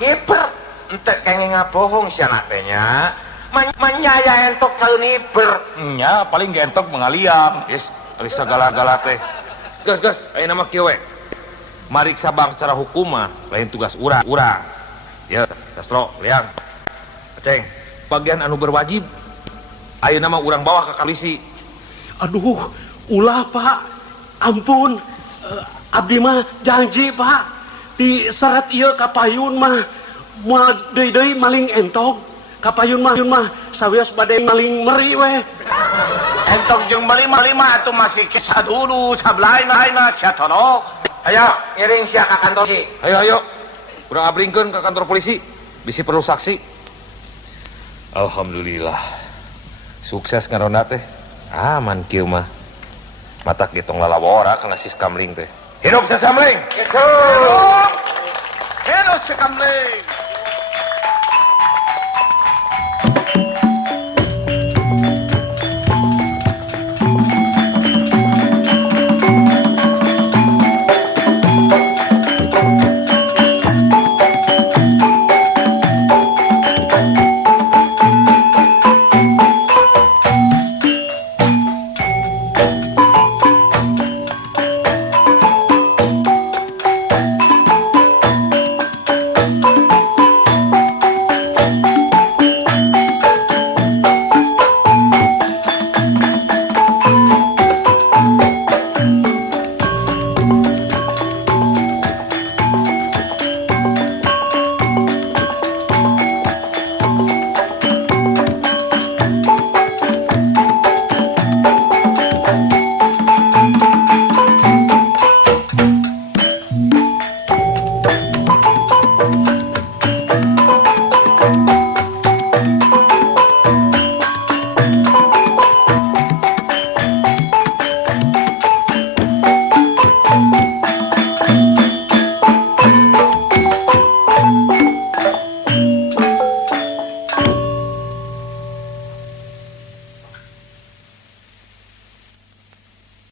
Hiper ente kenging ngabohong sia natenya. Manyaya entok caeun hiper. Nya paling gentok mengaliam. Yes, ari sagala-gala teh. Gas, aya nama kieu we. Mariksa bang secara hukum mah lain tugas urang. Ya, Sastro, Liang. Aceng, bagian anu berwajib. Ayeuna mah urang bawa ka polisi. Aduh, ulah Pak. Ampun. Abdi mah janji Pak. Di seret ieu ka payun mah moal deui maling entok. Ka payun mah sawios bade maling meri we. Entok jeung melima-lima atuh masih kisah dulu sablain-lainna sia torok. Ayo ngiring sia ka kantor si. Ayo. Urang abringkeun ke kantor polisi. Bisi perlu saksi. Alhamdulillah. Sukses ngarona teh. Aman kieu mah. Matak getong lalawora kana sis kamling teh. Hidup sis kamling. Hidup si kamling.